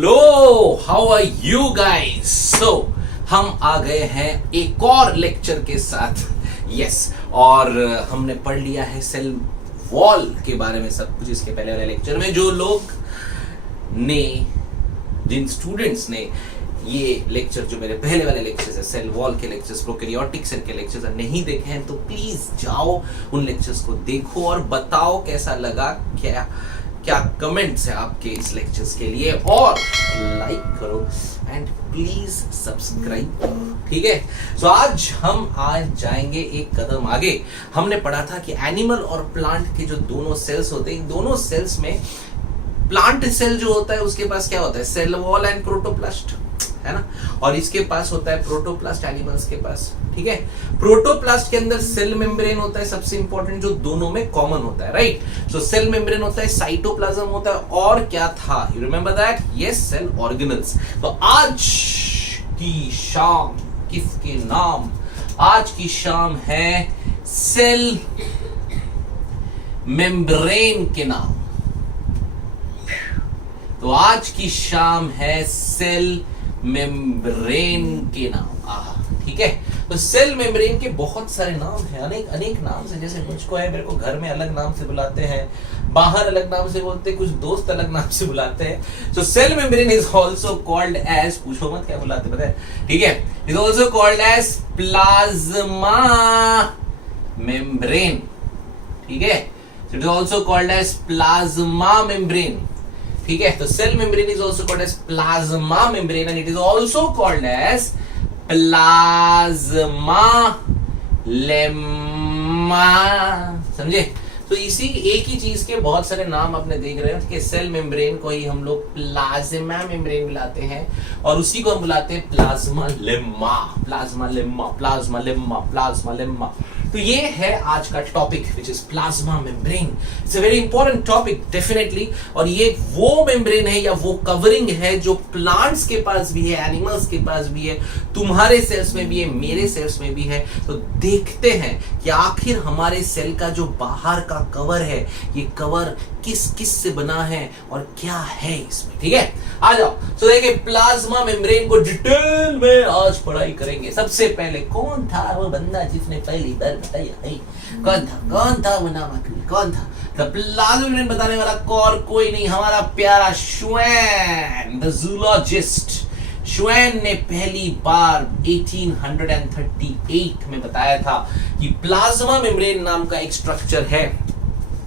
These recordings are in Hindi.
Hello, how are you guys? So हम आ गए हैं एक और लेक्चर के साथ। यस, और हमने पढ़ लिया है सेल वॉल के बारे में सब कुछ। इसके पहले वाले लेक्चर में जो लोग ने, जिन स्टूडेंट्स ने ये लेक्चर, जो मेरे पहले वाले लेक्चर्स है सेल वॉल के लेक्चर्स, प्रोकैरियोटिक सेल के लेक्चर्स नहीं देखे हैं तो प्लीज जाओ उन लेक्चर्स को देखो और बताओ कैसा लगा, क्या कमेंट्स है आपके इस लेक्चर्स के लिए, और लाइक करो एंड प्लीज सब्सक्राइब करो। ठीक है, तो आज हम जाएंगे एक कदम आगे। हमने पढ़ा था कि एनिमल और प्लांट के जो दोनों सेल्स होते हैं, इन दोनों सेल्स में प्लांट सेल जो होता है उसके पास क्या होता है, सेल वॉल एंड प्रोटोप्लास्ट, है ना, और इसके पास होता है प्रोटोप्लास्ट एनिमल्स के पास। ठीक है, प्रोटोप्लास्ट के अंदर सेल मेम्ब्रेन होता है, सबसे इंपॉर्टेंट जो दोनों में कॉमन होता है, राइट। सो सेल मेम्ब्रेन होता है, साइटोप्लाज्म होता है, और क्या था, you remember that, yes, cell organelles. तो आज की शाम किसके नाम, आज की शाम है सेल मेम्ब्रेन के नाम। तो आज की शाम है सेल मेम्ब्रेन के नाम। ठीक है, तो सेल मेम्ब्रेन के बहुत सारे नाम हैं, अनेक नाम से। जैसे मुझको है, मेरे को घर में अलग नाम से बुलाते हैं, बाहर अलग नाम से बोलते हैं, कुछ दोस्त अलग नाम से बुलाते हैं। So cell membrane is also called as, पूछो मत क्या बुलाते पता है, ठीक है, is also called as plasma membrane. ठीक है, it is also called as plasma membrane. ठीक है, तो cell membrane is also called as plasma membrane and it is also called as plasma lemma. समझे? तो इसी एक ही चीज के बहुत सारे नाम आपने देख रहे हो कि सेल मेम्ब्रेन को ही हम लोग प्लाज्मा मेम्ब्रेन बुलाते हैं और उसी को हम बुलाते हैं plasma lemma, plasma lemma, plasma lemma, plasma lemma. तो ये है आज का topic which is plasma membrane. It's a very important topic definitely, और ये वो मेम्ब्रेन है या वो कवरिंग है जो प्लांट्स के पास भी है, एनिमल्स के पास भी है, तुम्हारे सेल्स में भी है, मेरे सेल्स में भी है। तो देखते हैं कि आखिर हमारे सेल का जो बाहर का कवर है, ये कवर किस किस से बना है और क्या है इसमें। ठीक है, आ जाओ। तो देखिए, प्लाज्मा मेम्ब्रेन को डिटेल में आज पढ़ाई करेंगे। सबसे पहले कौन था वो बंदा जिसने पहली बार बताया है, कौन था वो नाम, कौन था? तो प्लाज्मा मेम्ब्रेन बताने वाला और कोई नहीं, हमारा प्यारा श्वेन द जूलॉजिस्ट। श्वेन ने पहली बार 1838 में बताया था कि प्लाज्मा मेम्ब्रेन नाम का एक स्ट्रक्चर है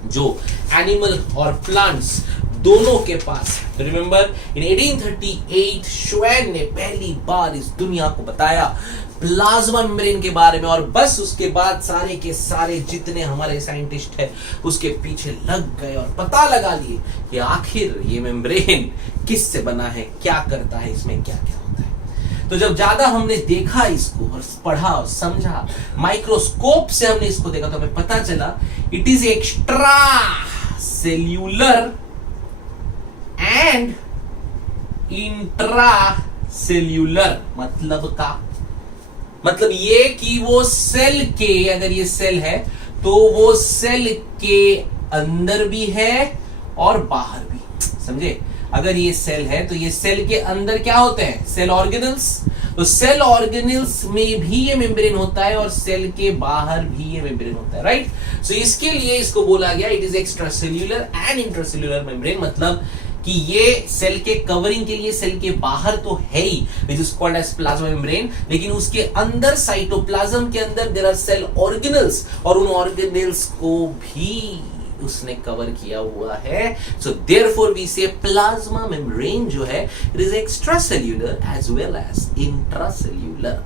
जो एनिमल और प्लांट्स दोनों के पास है। तो रिमेंबर, इन 1838 श्वेन ने पहली बार इस दुनिया को बताया प्लाज्मा मेम्ब्रेन के बारे में, और बस उसके बाद सारे के सारे जितने हमारे साइंटिस्ट हैं उसके पीछे लग गए और पता लगा लिए कि आखिर ये मेम्ब्रेन किस से बना है, क्या करता है, इसमें क्या क्या होता है। तो जब ज्यादा हमने देखा इसको और पढ़ा और समझा, माइक्रोस्कोप से हमने इसको देखा, तो हमें पता चला it is extra cellular and intra cellular. मतलब ये कि वो सेल के, अगर ये सेल है तो वो सेल के अंदर भी है और बाहर भी। समझे? अगर ये सेल है तो ये सेल के अंदर क्या होते हैं, सेल ऑर्गेनल्स। तो सेल ऑर्गेनल्स में भी ये मेम्ब्रेन होता है और सेल के बाहर भी ये मेम्ब्रेन होता है, राइट। सो इसके लिए इसको बोला गया it is extra cellular and intracellular membrane. मतलब कि ये सेल के कवरिंग के लिए सेल के बाहर तो है ही, which is called as plasma membrane, लेकिन उसके अंदर साइटोप्लाज्म के अंदर देयर आर सेल ऑर्गेनल्स, और उन ऑर्गेनल्स को भी उसने कवर किया हुआ है। So therefore we say plasma membrane जो है it is extra cellular as well as intracellular.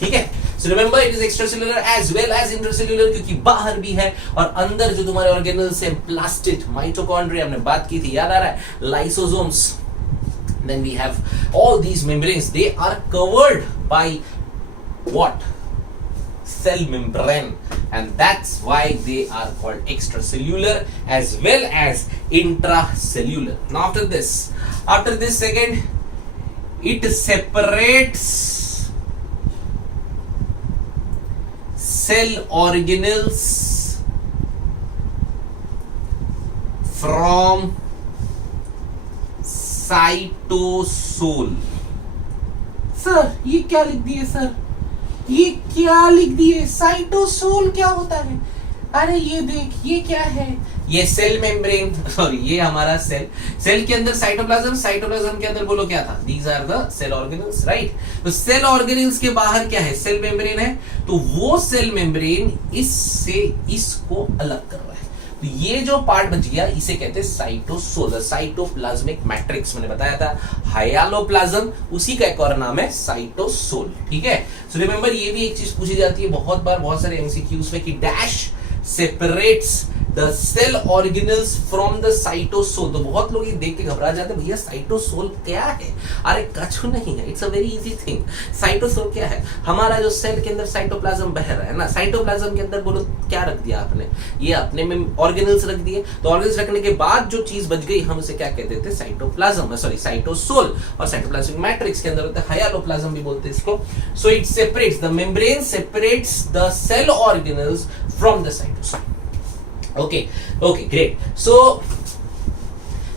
ठीक है, so remember it is extracellular as well as intracellular, क्योंकि बाहर भी है और अंदर जो तुम्हारे ऑर्गेनल्स हैं, प्लास्टिड, माइटोकॉन्ड्रिया, हमने बात की थी, याद आ रहा है, lysosomes, then we have all these membranes, they are covered by what, cell membrane, and that's why they are called extracellular as well as intracellular. Now after this second, it separates cell organelles from cytosol. Sir ये क्या लिख दिए सर, ये क्या लिख दिए, साइटोसोल क्या होता है? अरे ये देख, ये क्या है, ये सेल मेम्ब्रेन, सॉरी ये हमारा सेल, सेल के अंदर साइटोप्लाज्म, साइटोप्लाज्म के अंदर बोलो क्या था, these are the cell organelles, right. तो सेल ऑर्गेनल्स के बाहर क्या है, सेल मेम्ब्रेन है, तो वो सेल मेम्ब्रेन इससे इसको अलग कर रहा है, तो ये जो पार्ट बच गया इसे कहते हैं साइटोसोल, साइटोप्लाज्मिक मैट्रिक्स, मैंने बताया था हाइलोप्लाज्म, उसी का एक और नाम है साइटोसोल, ठीक है। सो रिमेंबर ये भी एक चीज पूछी जाती है बहुत बार, बहुत सारे एमसीक्यूज में, कि dash separates the cell organelles from the cytosol. तो बहुत लोग ये देख के घबरा जाते हैं, भैया साइटोसोल क्या है? अरे कछु नहीं है, it's a very easy thing. Cytosol क्या है? हमारा जो सेल के अंदर साइटोप्लाज्म बह रहा है ना, साइटोप्लाज्म के अंदर बोलो क्या रख दिया आपने, ये अपने में ऑर्गेनल्स रख दिए, तो ऑर्गेनल्स रखने के बाद जो चीज बच गई हम उसे क्या कहते थे, साइटोप्लाज्म, सॉरी साइटोसोल। और साइटोप्लाज्मिक मैट्रिक्स के अंदर होता है हाइलोप्लाज्म भी बोलते हैं इसको। So it separates, the membrane separates the cell organelles from the cytosol. Okay okay great. So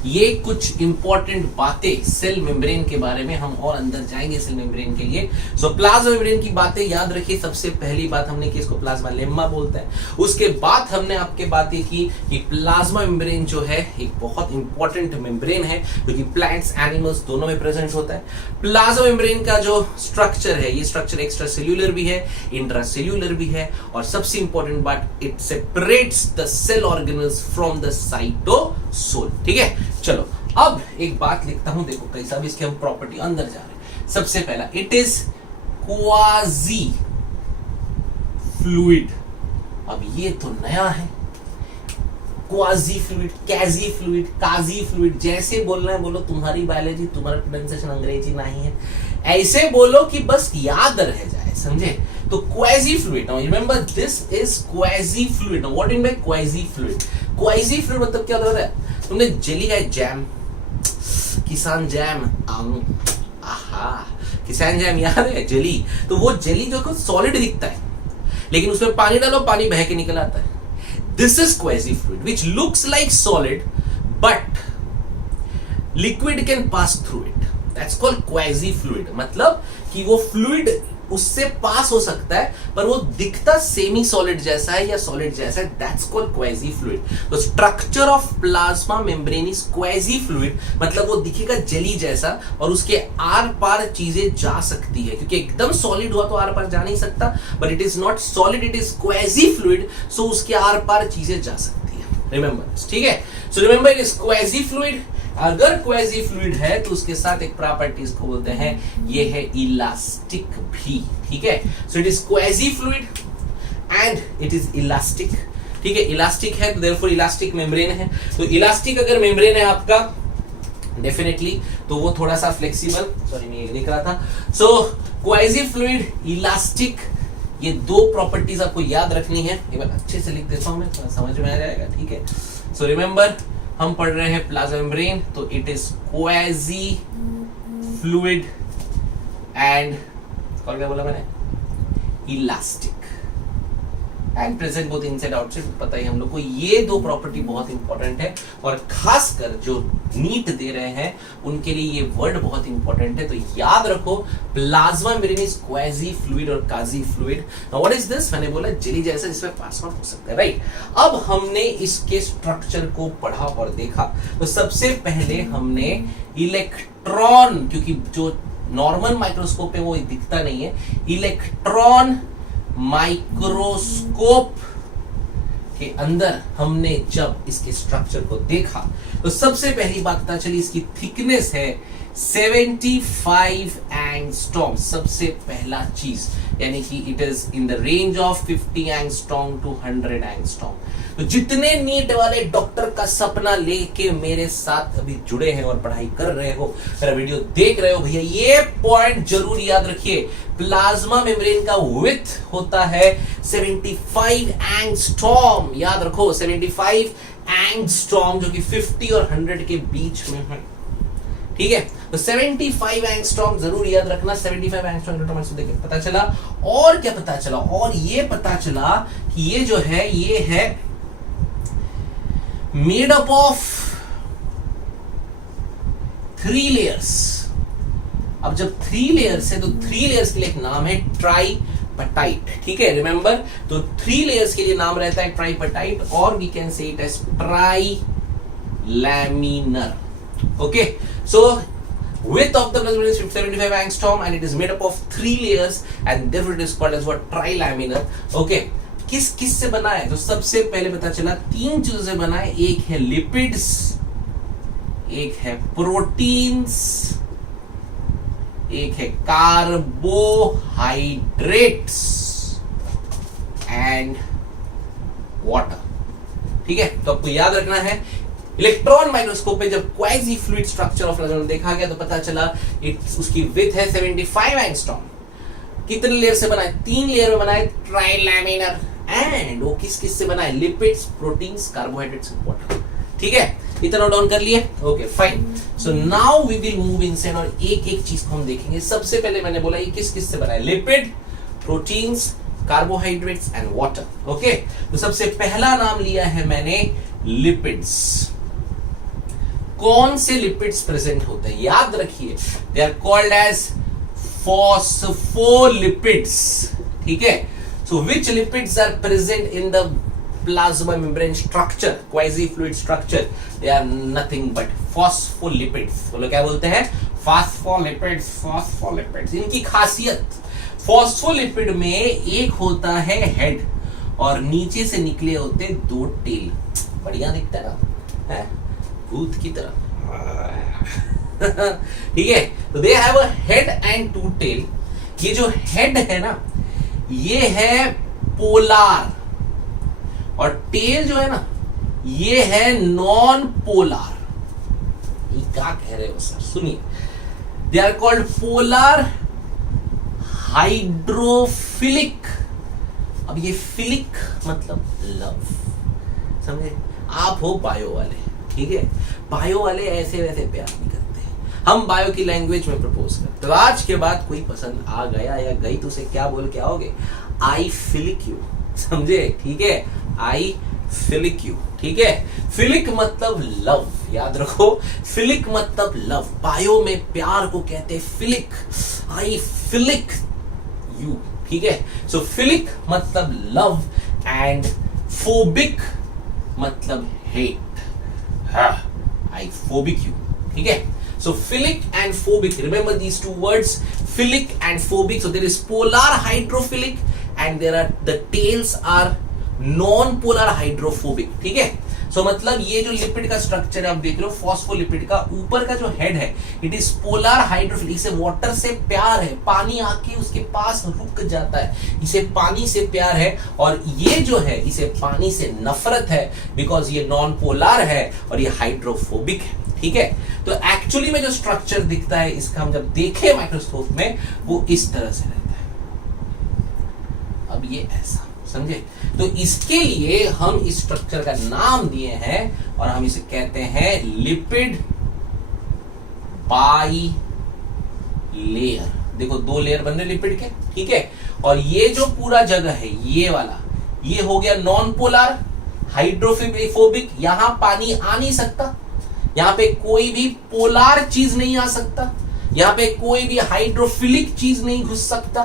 ये कुछ इंपॉर्टेंट बातें सेल मेम्ब्रेन के बारे में, हम और अंदर जाएंगे सेल मेम्ब्रेन के लिए। सो प्लाज्मा मेम्ब्रेन की बातें याद रखिए। सबसे पहली बात हमने की इसको प्लाज्मा लेम्मा बोलते हैं। उसके बाद हमने आपके बातें की कि प्लाज्मा मेम्ब्रेन जो है एक बहुत इंपॉर्टेंट मेम्ब्रेन है, जो कि प्लांट्स एनिमल्स दोनों में प्रेजेंट होता है। प्लाज्मा मेम्ब्रेन का जो स्ट्रक्चर है, ये स्ट्रक्चर एक्स्ट्रा सेल्यूलर भी है, इंट्रा सेल्यूलर भी है, और सबसे इंपॉर्टेंट बात, it separates the cell organelles from the cytosol, ठीक है। चलो अब एक बात लिखता हूं, देखो कैसा भी इसके हम प्रॉपर्टी अंदर जा रहे हैं। सबसे पहला, इट इज क्वाजी फ्लूइड। अब ये तो नया है, क्वाजी फ्लूइड, कैजी फ्लूइड, काजी फ्लूइड, जैसे बोलना है बोलो, तुम्हारी बायोलॉजी, तुम्हारा प्रोनाउंसिएशन अंग्रेजी नहीं है, ऐसे बोलो कि बस याद रह जाए, समझे। तो quasi fluid, now remember this is quasi fluid. Now what in by quasi fluid? Quasi fluid मतलब क्या होता है? तुमने जेली खाई, जैम, किसान जैम, आहा किसान जैम याद है, जेली। तो वो जेली जो सॉलिड दिखता है, लेकिन उसमें पानी डालो, पानी बह के निकल आता है। This is quasi fluid which looks like solid but liquid can pass through it, that's called quasi fluid. मतलब कि वो फ्लूइड उससे पास हो सकता है, पर वो दिखता सेमी सॉलिड जैसा है या सॉलिड जैसा है, दैट्स कॉल्ड क्वाजी फ्लूइड। तो structure of plasma membrane is quasi fluid, मतलब वो दिखेगा जेली जैसा और उसके आर पार चीजें जा सकती है, क्योंकि एकदम सॉलिड हुआ तो आर पार जा नहीं सकता, but it is not solid, it is quasi fluid, so उसके आर पार चीजें जा सकती है। रिमेंबर, ठीक है। So remember it is quasi fluid. अगर क्वाजी फ्लूइड है तो उसके साथ एक प्रॉपर्टी इसको बोलते हैं, ये है इलास्टिक भी, ठीक है। So it is quasi fluid and it is elastic, ठीक है। इलास्टिक है तो देयरफॉर इलास्टिक मेम्ब्रेन है। तो इलास्टिक अगर मेम्ब्रेन है आपका, डेफिनेटली तो वो थोड़ा सा फ्लेक्सिबल, सॉरी मैं ये लिख रहा था। सो क्वाजी फ्लूइड, इलास्टिक, ये दो प्रॉपर्टीज आपको याद रखनी है। एक बार अच्छे से लिख देता हूं मैं, थोड़ा समझ में आ जाएगा, ठीक है। सो रिमेंबर, हम पढ़ रहे हैं प्लाज्मा मेम्ब्रेन, तो it is quasi fluid and क्या बोला मैंने, elastic and present both inside outside. पता ही हम लोग को ये दो प्रॉपर्टी बहुत इंपॉर्टेंट है, और खासकर जो नीट दे रहे हैं उनके लिए ये वर्ड बहुत इंपॉर्टेंट है। तो याद रखो, plasma membrane is quasi fluid और quasi fluid. Now what is this? मैंने बोला जेली जैसा जिसमें पास आउट हो सकता है, राइट। अब हमने इसके स्ट्रक्चर को पढ़ा और देखा। तो सबसे पहले हमने इलेक्ट्रॉन, क्योंकि जो नॉर्मल माइक्रोस्कोप है वो दिखता नहीं है, इलेक्ट्रॉन माइक्रोस्कोप के अंदर हमने जब इसके स्ट्रक्चर को देखा तो सबसे पहली बात पता चली, इसकी थिकनेस है 75 एंगस्ट्रॉम। सबसे पहला चीज, यानी कि it is in the range of 50 angstrom to 100 angstrom. तो जितने नीट वाले डॉक्टर का सपना लेके मेरे साथ अभी जुड़े हैं और पढ़ाई कर रहे हो, मेरा वीडियो देख रहे हो, भैया ये पॉइंट जरूर याद रखिए। प्लाज्मा मेम्ब्रेन का विड्थ होता है 75 एंगस्ट्रॉम, याद रखो 75 एंगस्ट्रॉम, जो कि 50 और 100 के बीच में है, ठीक है। तो 75 एंगस्ट्रॉम जरूर याद रखना। 75 एंगस्ट्रॉम से देखिए पता चला, और क्या पता चला, और ये पता चला कि ये जो है ये है मेड अप ऑफ 3 लेयर्स। अब जब 3 लेयर्स है तो 3 लेयर्स के लिए एक नाम है ट्राइपेटाइट, ठीक है, रिमेंबर। तो 3 लेयर्स के लिए नाम रहता है ट्राइपेटाइट, और we can say it as tri laminar. Okay, so width of the plasma is 75 angstrom and it is made up of 3 layers and therefore it is called as what trilaminar. Okay, किस से बना है? तो सबसे पहले पता चला 3 चीजों से बना है। एक है लिपिड्स, एक है प्रोटीन्स, एक है कार्बोहाइड्रेट्स एंड वाटर, ठीक है। तो आपको याद रखना है, इलेक्ट्रॉन माइक्रोस्कोप में जब quasi fluid structure of plasma देखा गया तो पता चला उसकी विड्थ है 75 एंगस्ट्रॉम। कितने लेयर से बना है? 3 लेयर में बना है, ट्राइलैमिनर। एंड वो किस से बना है? लिपिड्स, प्रोटीन्स, कार्बोहाइड्रेट्स, वाटर, ठीक है। इतना नोट डाउन कर लिए? Okay fine. So now we will move inside और एक एक चीज को हम देखेंगे। सबसे पहले मैंने बोला ये किस से बना है? Lipid, proteins, carbohydrates and water. Okay, तो सबसे पहला नाम लिया है मैंने लिपिड्स। कौन से लिपिड्स प्रेजेंट होते हैं? याद रखिए, they are called as phospholipids, ठीक है। So which lipids are present in the plasma membrane structure, quasi fluid structure? They are nothing but phospholipids. बोलो क्या बोलते हैं? Phospholipids, phospholipids. इनकी खासियत, फॉस्फोलिपिड में एक होता है हेड और नीचे से निकले होते 2 टेल। बढ़िया दिखता है भूत की तरह, ठीक है। तो they have a head and 2 tail. ये जो हेड है ना, ये है पोलार, और टेल जो है ना, ये है नॉन पोलार। ये क्या कह रहे हो सर? सुनिए, they are called polar hydrophilic. अब ये फिलिक मतलब लव, समझे? आप हो बायो वाले, ठीक है। बायो वाले ऐसे वैसे प्यार नहीं करते, हम बायो की लैंग्वेज में प्रपोज करते। तो आज के बाद कोई पसंद आ गया या गई तो उसे क्या बोल के आओगे? आई फिलिक यू, समझे? ठीक है, आई फिलिक यू, ठीक है। फिलिक मतलब लव, याद रखो, फिलिक मतलब लव। बायो में प्यार को कहते हैं फिलिक। आई फिलिक यू, ठीक है। सो फिलिक मतलब लव एंड फोबिक मतलब हेट। आई फोबिक यू, ठीक है। So philic and phobic, remember these 2 words, philic and phobic. So there is polar hydrophilic and there are the tails are non-polar hydrophobic, ठीक है। So मतलब ये जो लिपिड का स्ट्रक्चर है आप देख रहे हो, फॉस्फोलिपिड का ऊपर का जो हेड है, इट इज पोलर हाइड्रोफिलिक। इसे वाटर से प्यार है, पानी आके उसके पास रुक जाता है, इसे पानी से प्यार है। और ये जो है, इसे पानी से नफरत है, बिकॉज ये नॉन पोलर है और ये हाइड्रोफोबिक है, ठीक है। तो एक्चुअली में जो स्ट्रक्चर दिखता है इसका, हम जब देखें माइक्रोस्कोप में, वो इस तरह से रहता है। अब ये ऐसा, समझे? तो इसके लिए हम इस स्ट्रक्चर का नाम दिए हैं और हम इसे कहते हैं लिपिड बाई लेयर। देखो 2 लेयर बन रहे लिपिड के, ठीक है। और ये जो पूरा जगह है, ये वाला, ये हो गया नॉन पोलर हाइड्रोफोबिक। यहां पानी आ नहीं सकता, यहां पे कोई भी पोलार चीज नहीं आ सकता, यहां पे कोई भी हाइड्रोफिलिक चीज नहीं घुस सकता,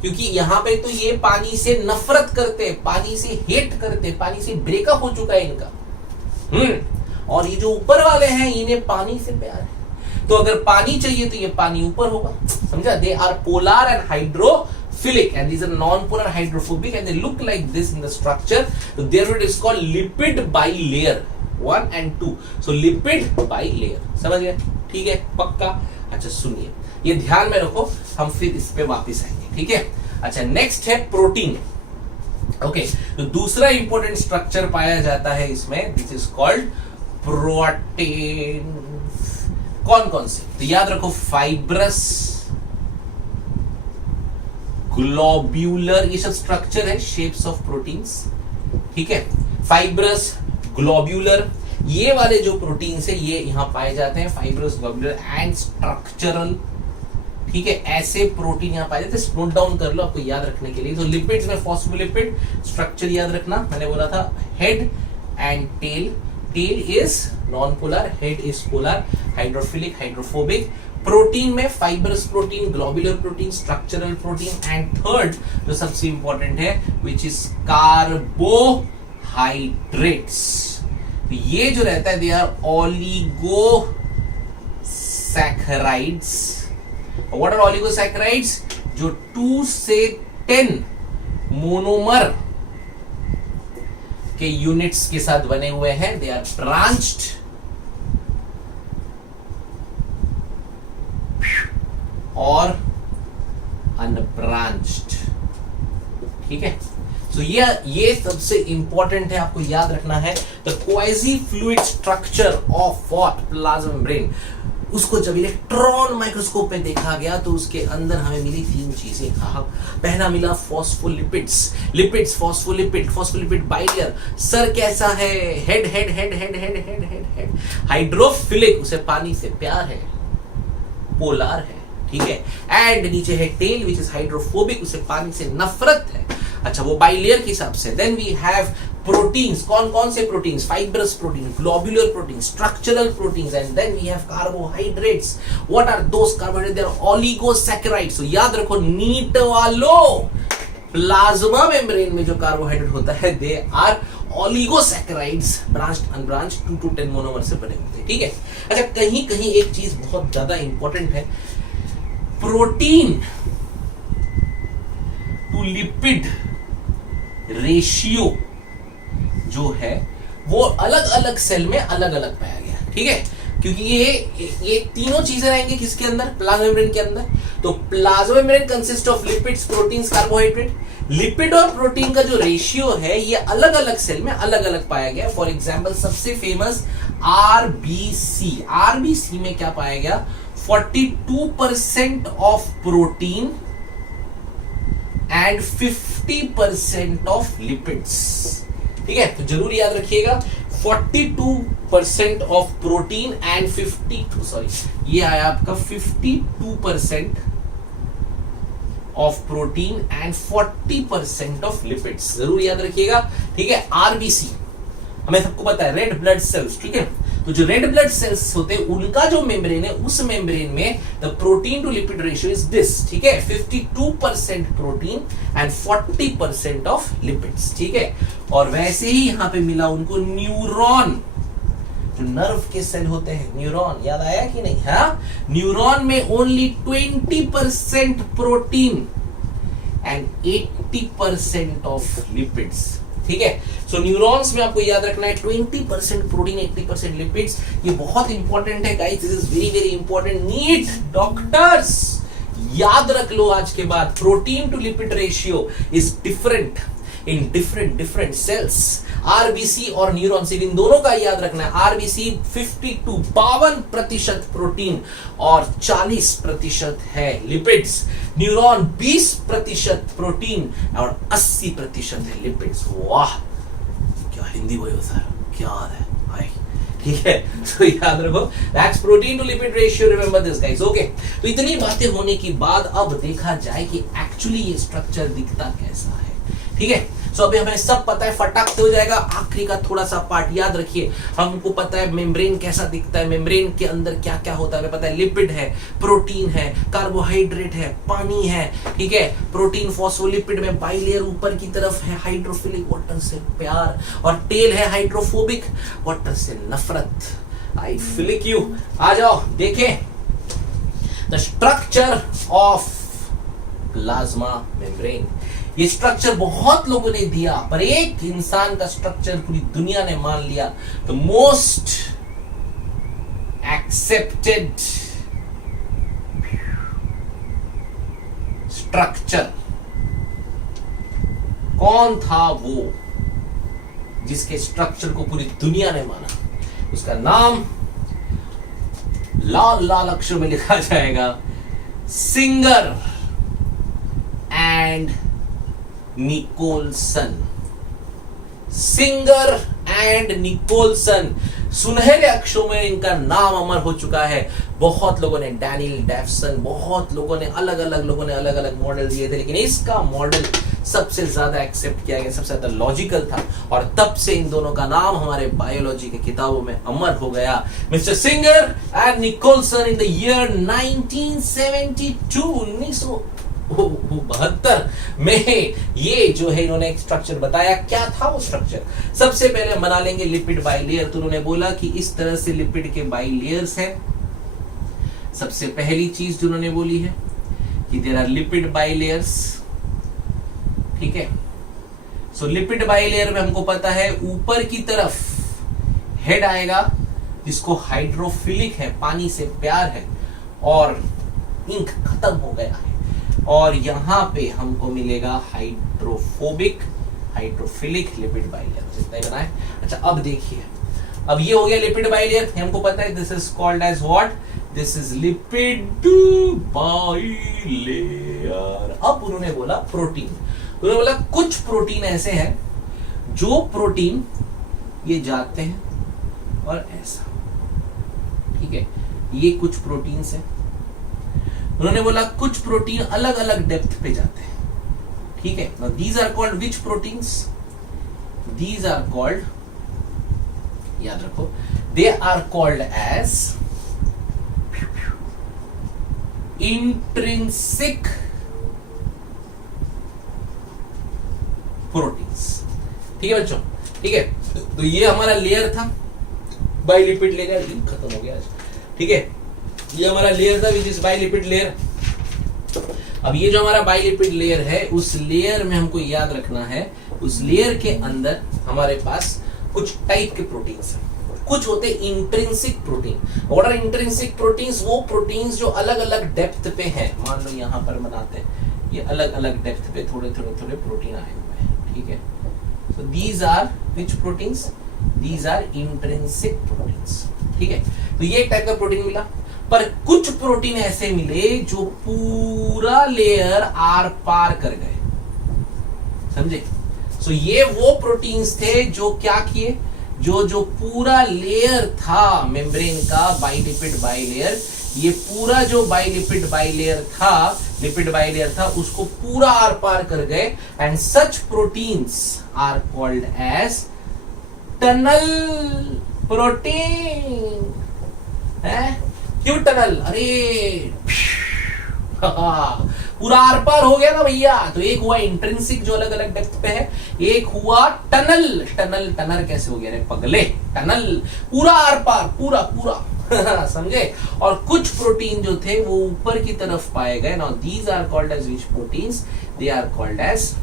क्योंकि यहां पे तो ये पानी से नफरत करते हैं, पानी से हेट करते हैं, पानी से ब्रेकअप हो चुका है इनका। और ये जो ऊपर वाले हैं, इन्हें पानी से प्यार है। तो अगर पानी चाहिए तो ये पानी ऊपर होगा, समझा? They are polar and hydrophilic and these are non polar hydrophobic and they look like this in the structure. तो therefore it is called lipid bilayer 1 and 2. So lipid by layer, समझ गए? ठीक है, पक्का? अच्छा सुनिए, ये ध्यान में रखो, हम फिर इस पे वापस आएंगे, ठीक है। अच्छा, नेक्स्ट है प्रोटीन। ओके, तो दूसरा इंपॉर्टेंट स्ट्रक्चर पाया जाता है इसमें, दिस इज कॉल्ड प्रोटीन। कौन कौन से? तो याद रखो, फाइब्रस, ग्लोब्यूलर, ये सब स्ट्रक्चर है, शेप्स ऑफ प्रोटीन्स, ठीक है। फाइब्रस, ग्लोब्यूलर, ये वाले जो प्रोटीन्स है ये यहां पाए जाते हैं, फाइब्रस, ग्लोब्यूलर एंड स्ट्रक्चरल, ठीक है। ऐसे प्रोटीन यहां पाए जाते हैं, नोट डाउन कर लो आपको याद रखने के लिए। तो लिपिड्स में फॉस्फोलिपिड स्ट्रक्चर याद रखना, मैंने बोला था head and tail, tail is non polar, head is polar, hydrophilic, hydrophobic. Protein में fibrous protein, globular protein, structural protein and third जो सबसे इंपॉर्टेंट है विच इज कार्बोहाइड्रेट्स। ये जो रहता है they are oligosaccharides. What are oligosaccharides? जो 2 से 10 मोनोमर के यूनिट्स के साथ बने हुए हैं। दे आर ब्रांच्ड और अनब्रांच्ड। ठीक है, तो ये सबसे इंपॉर्टेंट है, आपको याद रखना है। The quasi fluid structure of what? Plasma membrane. उसको जब इलेक्ट्रॉन माइक्रोस्कोप में देखा गया तो उसके अंदर हमें मिली 3 चीजें। पहला मिला फॉस्फोलिपिड्स, लिपिड्स, फॉस्फोलिपिड बाइलियर। सर कैसा है? Head head head head head head head head hydrophilic, उसे पानी से प्यार है, पोलर है। ठीक है, एंड नीचे है टेल विच इज हाइड्रोफोबिक, उसे पानी से नफरत है। अच्छा, वो बाइलेयर के हिसाब से। Then we have proteins. कौन कौन से proteins? Fibrous protein, globular protein, structural proteins and then we have carbohydrates. What are those carbohydrates? They are oligosaccharides. तो याद रखो नीट वालों, प्लाज्मा मेम्ब्रेन में जो कार्बोहाइड्रेट होता है they are oligosaccharides, branched unbranched, 2 to 10 monomer से बने होते हैं। ठीक है, अच्छा कहीं कहीं एक चीज बहुत ज्यादा इंपॉर्टेंट है, प्रोटीन टू लिपिड रेशियो जो है वो अलग अलग सेल में अलग अलग पाया गया। ठीक है, क्योंकि ये तीनों चीजें रहेंगी किसके अंदर? प्लाज्मा मेम्ब्रेन के अंदर। तो plasma membrane consist of lipids, proteins, carbohydrate. Lipid और प्रोटीन का जो रेशियो है ये अलग अलग सेल में अलग अलग पाया गया। फॉर एग्जांपल सबसे फेमस आरबीसी। आरबीसी में क्या पाया गया? 42% of protein and 50% of lipids. ठीक है, तो जरूर याद रखिएगा 42% of protein and 52% of protein and 40% of lipids. जरूर याद रखिएगा। ठीक है, आरबीसी हमें सबको पता है, रेड ब्लड सेल्स। ठीक है, तो जो रेड ब्लड सेल्स होते हैं उनका जो मेम्ब्रेन है उस मेम्ब्रेन में the protein to lipid ratio is this. ठीक है, 52% प्रोटीन एंड 40% ऑफ लिपिड्स। ठीक है, और वैसे ही यहां पे मिला उनको न्यूरॉन। जो नर्व के सेल होते हैं न्यूरॉन, याद आया कि नहीं? हाँ, न्यूरॉन में only 20% protein and 80% of lipids. ठीक है, सो न्यूरॉन्स में आपको याद रखना है 20% प्रोटीन, 80% लिपिड्स। ये बहुत इंपॉर्टेंट है guys, this is very very important. NEET doctors याद रख लो आज के बाद, protein to lipid ratio is different in different cells. RBC और न्यूरॉन्स, इन दोनों का याद रखना है। आरबीसी 52% प्रोटीन और 40% है लिपिड्स। न्यूरॉन 20% प्रोटीन और 80% है लिपिड्स। वाह, क्या हिंदी बोलो सर, क्या है भाई। ठीक है, तो याद रखो that's protein to lipid ratio, remember this guys. Okay, तो इतनी बातें होने के बाद अब देखा जाए कि एक्चुअली ये स्ट्रक्चर दिखता कैसा है। ठीक है, सो अभी हमें सब पता है, फटाक से हो जाएगा। आखिरी का थोड़ा सा पार्ट याद रखिए, हमको पता है मेम्ब्रेन कैसा दिखता है, मेम्ब्रेन के अंदर क्या क्या होता है, हमें पता है लिपिड है, प्रोटीन है, कार्बोहाइड्रेट है, पानी है। ठीक है, प्रोटीन फॉस्फोलिपिड में बाइलेयर ऊपर की तरफ है, हाइड्रोफिलिक वाटर से प्यार, और टेल है हाइड्रोफोबिक वाटर से नफरत। आई फिलिक यू। आ जाओ देखें the structure of plasma membrane. ये स्ट्रक्चर बहुत लोगों ने दिया, पर एक इंसान का स्ट्रक्चर पूरी दुनिया ने मान लिया। द मोस्ट एक्सेप्टेड स्ट्रक्चर कौन था? वो जिसके स्ट्रक्चर को पूरी दुनिया ने माना, उसका नाम लाल लाल अक्षर में लिखा जाएगा, Singer and Nicolson. Singer and Nicolson, सुनहरे अक्षरों में इनका नाम अमर हो चुका है। बहुत लोगों ने, डैनियल डेफसन, बहुत लोगों ने, अलग अलग लोगों ने अलग अलग मॉडल दिए थे, लेकिन इसका मॉडल सबसे ज्यादा एक्सेप्ट किया गया, सबसे ज्यादा लॉजिकल था, और तब से इन दोनों का नाम हमारे बायोलॉजी के किताबों में अमर हो गया। Mister Singer and Nicolson in the year 1972 में ये जो है इन्होंने एक स्ट्रक्चर बताया। क्या था वो स्ट्रक्चर? सबसे पहले बना लेंगे लिपिड बाइलेयर। तो उन्होंने बोला कि इस तरह से लिपिड के बाइलेयर्स हैं। सबसे पहली चीज जो उन्होंने बोली है कि देयर आर लिपिड बाइलेयर्स, ठीक है। सो लिपिड बाइलेयर में हमको पता है ऊपर की तरफ हेड आएगा जिसको हाइड्रोफिलिक है, पानी से प्यार है और इंक खत्म हो गया है, और यहां पे हमको मिलेगा हाइड्रोफोबिक हाइड्रोफिलिक लिपिड बाइलेयर। इतना ही बना है। अच्छा अब देखिए, अब ये हो गया लिपिड बाइलेयर, हमको पता है this is called as what, this is lipid bilayer. अब उन्होंने बोला प्रोटीन, उन्होंने बोला कुछ प्रोटीन ऐसे हैं जो प्रोटीन ये जाते हैं और ऐसा, ठीक है, ये कुछ प्रोटीन्स हैं। उन्होंने बोला कुछ प्रोटीन अलग अलग डेप्थ पे जाते हैं, ठीक है। Now these are called which proteins? These are called, याद रखो, they are called as intrinsic proteins, ठीक है बच्चों, ठीक है। तो ये हमारा लेयर था, बाइलिपिड लेयर, खत्म हो गया आज, ठीक है। ये हमारा लेयर था विच इज बाइलिपिड लेयर। अब ये जो हमारा बाइलिपिड लेयर है, उस लेयर में हमको याद रखना है, उस लेयर के अंदर हमारे पास कुछ टाइप के प्रोटीन्स हैं। कुछ होते intrinsic protein. What are intrinsic proteins? वो प्रोटीन्स जो अलग अलग डेप्थ पे हैं। मान लो यहां पर बनाते हैं, ये अलग अलग डेप्थ पे थोड़े थोड़े थोड़े प्रोटीन आए हुए हैं, ठीक है। So these are which proteins? These are intrinsic proteins, ठीक है। तो ये एक टाइप का प्रोटीन मिला। पर कुछ प्रोटीन ऐसे मिले जो पूरा लेयर आर पार कर गए, समझे? सो ये वो प्रोटीन्स थे जो क्या किए, जो पूरा लेयर था मेम्ब्रेन का, बाइलिपिड बाइलेयर, ये पूरा जो बाइलिपिड बाइलेयर था, लिपिड बाइलेयर था, उसको पूरा आर पार कर गए। And such proteins are called as tunnel protein. क्यों टनल? अरे पूरा आर पार हो गया ना भैया। तो एक हुआ इंट्रिंसिक जो अलग अलग डेप्थ पे है, एक हुआ टनल। टनल कैसे हो गया रे पगले? टनल पूरा आर पार, पूरा पूरा समझे। और कुछ प्रोटीन जो थे वो ऊपर की तरफ पाए गए। Now these are called as which proteins? They are called as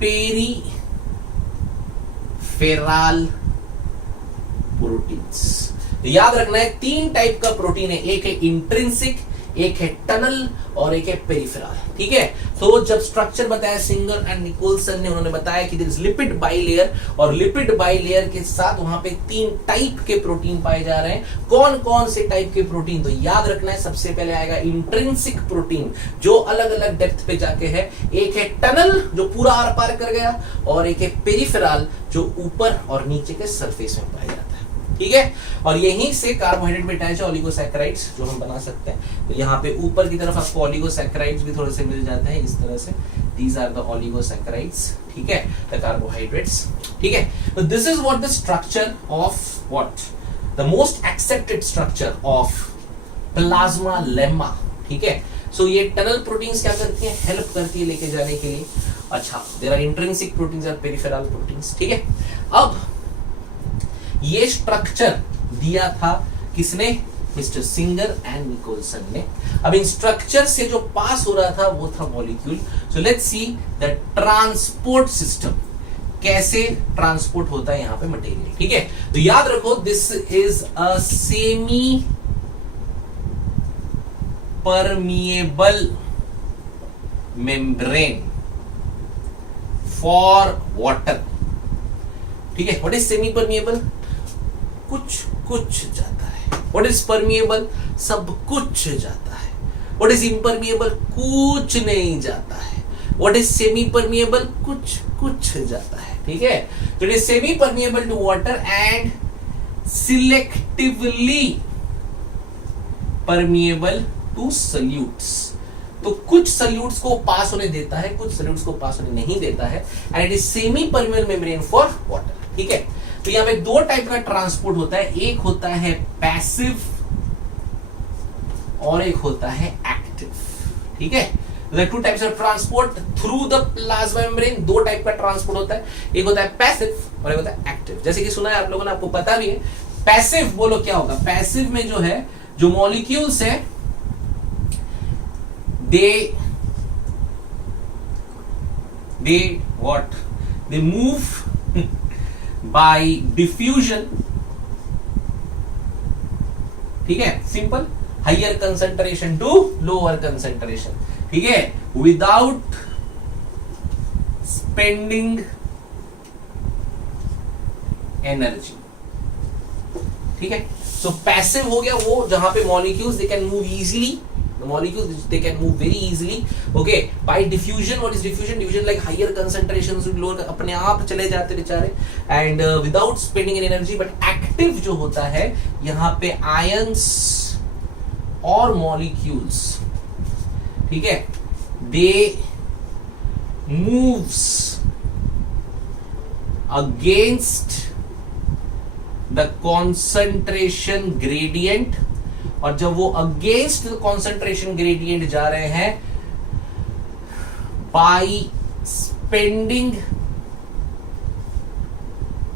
peripheral proteins. याद रखना है तीन टाइप का प्रोटीन है, एक है इंट्रिंसिक, एक है टनल और एक है पेरिफेरल, ठीक है। तो जब स्ट्रक्चर बताया सिंगर एंड निकोलसन ने, उन्होंने बताया कि दिस लिपिड बाइलेयर, और लिपिड बाइलेयर के साथ वहां पे तीन टाइप के प्रोटीन पाए जा रहे हैं। कौन कौन से टाइप के प्रोटीन? तो याद रखना है, सबसे पहले आएगा इंट्रिंसिक प्रोटीन जो अलग अलग डेप्थ पे जाके है, एक है टनल जो पूरा आर पार कर गया, और एक है पेरिफेरल जो ऊपर और नीचे के सरफेस में पाया जाता है, ठीक है। और यहीं से कार्बोहाइड्रेट में अटैच है ऑलिगोसैकेराइड्स जो हम बना सकते हैं। तो यहाँ पे ऊपर की तरफ आपको ऑलिगोसैकेराइड्स भी थोड़े से मिल जाते हैं इस तरह से। दीज आर द ऑलिगोसैकेराइड्स, ठीक है, द कार्बोहाइड्रेट्स, ठीक है। तो this is what the structure of what the most accepted structure of plasma lemma, ठीक है। सो ये टनल प्रोटीन्स क्या करती है? हेल्प करती है लेके जाने के लिए। अच्छा, देयर आर इंट्रिंसिक प्रोटीन्स और पेरिफेरल प्रोटीन्स, ठीक है। अब ये स्ट्रक्चर दिया था किसने? मिस्टर सिंगर एंड निकोलसन ने। अब इन स्ट्रक्चर से जो पास हो रहा था वो था molecule. So let's see the transport system, कैसे ट्रांसपोर्ट होता है यहाँ पे मटेरियल, ठीक है। तो याद रखो this is a semi permeable membrane for water, ठीक है। What is semi permeable? कुछ कुछ जाता है। What is permeable? सब कुछ जाता है। What is impermeable? कुछ नहीं जाता है। What is semi permeable? कुछ कुछ जाता है, ठीक है। तो it is semi permeable to water and selectively permeable to solutes. तो कुछ सल्यूट्स को पास होने देता है, कुछ सल्यूट्स को पास होने नहीं देता है, and it is semi permeable membrane for water. ठीक है, तो यहां पे दो टाइप का ट्रांसपोर्ट होता है, एक होता है पैसिव और एक होता है एक्टिव। ठीक है, there are two types of transport through the plasma membrane। दो टाइप का ट्रांसपोर्ट होता है, एक होता है पैसिव और एक होता है एक्टिव। जैसे कि सुना है आप लोगों ने, आपको पता भी है। पैसिव बोलो क्या होगा, पैसिव में जो है, जो मॉलिक्यूल्स है, they what, they move by diffusion। ठीक है, simple, higher concentration to lower concentration. ठीक है, विदाउट स्पेंडिंग एनर्जी। ठीक है, सो पैसिव हो गया वो जहां पे molecules they can move easily, molecules they can move very easily, okay, by diffusion। what is diffusion? diffusion like higher concentrations with lower, अपने आप चले जाते बेचारे, and without spending any energy। but active जो होता है, यहाँ पे ions और molecules, ठीक है, they moves against the concentration gradient। और जब वो अगेंस्ट कॉन्सेंट्रेशन ग्रेडियंट जा रहे हैं, बाय स्पेंडिंग,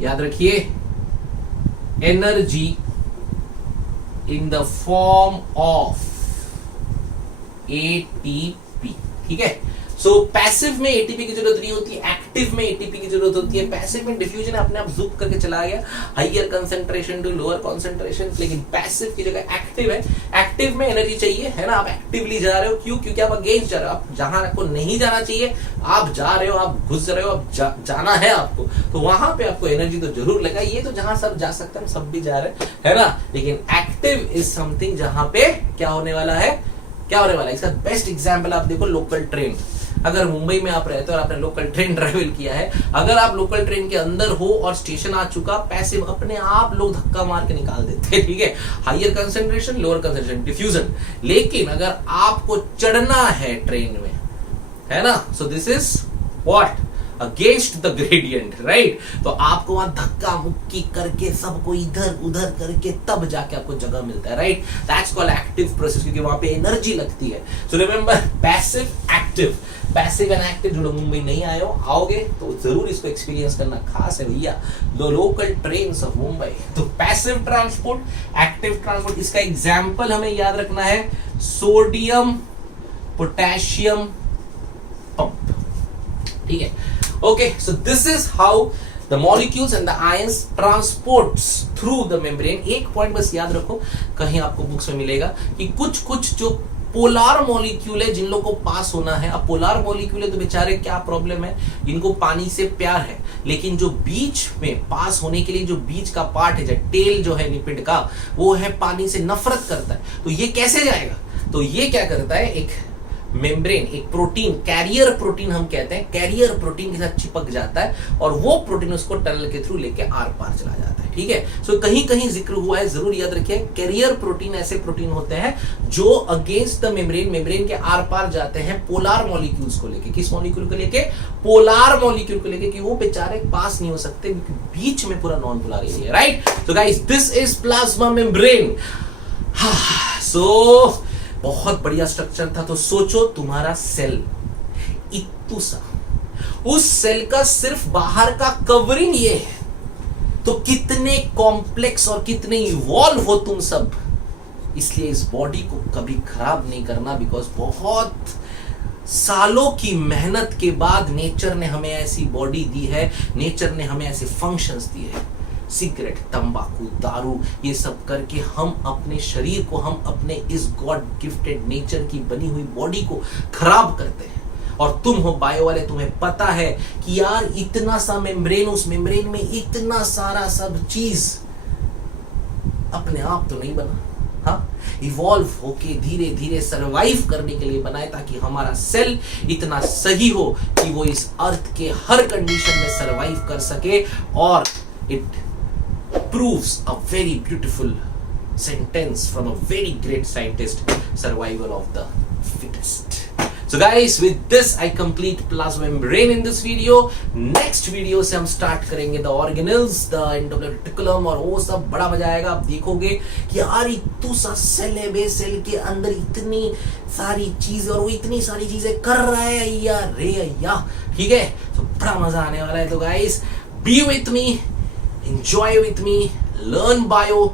याद रखिए, energy in the form of ATP. ठीक है, सो पैसिव में एटीपी की जरूरत नहीं होती, एक्टिव में एटीपी की जरूरत होती है। पैसिव में डिफ्यूजन अपने आप जुक करके चला गया, higher concentration to lower concentration, लेकिन पैसिव की जगह एक्टिव है। एक्टिव में एनर्जी चाहिए, है ना, आप एक्टिवली जा रहे हो, क्यों? क्योंकि आप अगेंस्ट जा रहे हो, आप जहां आपको नहीं जाना चाहिए आप जा रहे हो, आप घुस रहे हो, आप जाना है आपको, तो वहां पे आपको एनर्जी तो जरूर लगा। ये तो जहां सब जा सकते हैं, सब भी जा रहे हैं, है ना, लेकिन एक्टिव इज समथिंग जहां पे क्या होने वाला है, क्या होने वाला है। इसका बेस्ट एग्जाम्पल आप देखो, लोकल ट्रेन। अगर मुंबई में आप रहते हो और आपने लोकल ट्रेन ट्रेवल किया है, अगर आप लोकल ट्रेन के अंदर हो और स्टेशन आ चुका, पैसिव अपने आप लोग धक्का मार के निकाल देते हैं। ठीक है, higher concentration, lower concentration, diffusion. लेकिन अगर आपको चढ़ना है ट्रेन में, है ना, so this is what, against the gradient, right. तो आपको वहां धक्का मुक्की करके सबको इधर उधर करके तब जाके आपको जगह मिलता है, right. That's called active process, क्योंकि वहां पे एनर्जी लगती है। So remember, passive, active. Passive and active, जो लोग मुंबई नहीं आए हो, आओगे तो जरूर इसको एक्सपीरियंस करना खास है भैया, the local trains of Mumbai. तो पैसिव ट्रांसपोर्ट, एक्टिव ट्रांसपोर्ट, इसका एग्जाम्पल हमें याद रखना है, सोडियम पोटेशियम पंप। ठीक है, okay, so this is how the molecules and the ions transports through the membrane। एक पॉइंट बस याद रखो, कहीं आपको बुक्स में मिलेगा कि कुछ जो पोलार मॉलिक्यूल है जिन लोगों को पास होना है। अब पोलार मॉलिक्यूल है तो बेचारे क्या प्रॉब्लम है, इनको पानी से प्यार है, लेकिन जो बीच में पास होने के लिए जो बीच का पार्ट है, जो टेल जो है लिपिड का, वो है पानी से नफरत करता है। तो ये कैसे जाएगा, तो ये क्या करता है, एक मेम्ब्रेन, एक प्रोटीन, कैरियर प्रोटीन हम कहते हैं, कैरियर प्रोटीन के साथ चिपक जाता है और वो प्रोटीन उसको टनल के थ्रू लेके आर पार चला जाता है। ठीक है, सो कहीं कहीं जिक्र हुआ है, जरूर याद रखिए, कैरियर प्रोटीन ऐसे प्रोटीन होते हैं जो अगेंस्ट द मेम्ब्रेन, मेम्ब्रेन के आर पार जाते हैं पोलार मॉलिक्यूल्स को लेके। किस मॉलिक्यूल को लेके, पोलार मॉलिक्यूल को लेके, कि वो बेचारे पास नहीं हो सकते क्योंकि बीच में पूरा नॉन पोलार एरिया, राइट। तो guys, this is plasma membrane. So बहुत बढ़िया स्ट्रक्चर था। तो सोचो, तुम्हारा सेल इतू सा, उस सेल का सिर्फ बाहर का कवरिंग ये है, तो कितने कॉम्प्लेक्स और कितने इवॉल्व हो तुम सब। इसलिए इस बॉडी को कभी खराब नहीं करना, बिकॉज बहुत सालों की मेहनत के बाद नेचर ने हमें ऐसी बॉडी दी है, नेचर ने हमें ऐसे फंक्शंस दिए हैं। सिगरेट, तंबाकू, दारू, ये सब करके हम अपने शरीर को, हम अपने इस गॉड गिफ्टेड नेचर की बनी हुई बॉडी को खराब करते हैं। और तुम हो बायो वाले, तुम्हें पता है कि यार इतना सा मेम्ब्रेन, उस मेम्ब्रेन में इतना सारा सब चीज अपने आप तो नहीं बना, हाँ, इवॉल्व होके धीरे धीरे सरवाइव करने के लिए बनाए, ताकि हमारा सेल इतना सही हो कि वो इस अर्थ के हर कंडीशन में सरवाइव कर सके। और it proves a very beautiful sentence from a very great scientist, survival of the fittest. So guys, with this I complete plasma membrane in this video. Next video से हम start करेंगे the organelles, the endoplazmic reticulum, और वो सब बड़ा मजा आएगा. आप देखोगे कि यार इतना सा सेल है, बे सेल के अंदर इतनी सारी चीजें, और वो इतनी सारी चीजें कर रहा है यार रे या. ठीक है, तो बड़ा मजा आने वाला है. तो guys, be with me, enjoy with me, learn bio,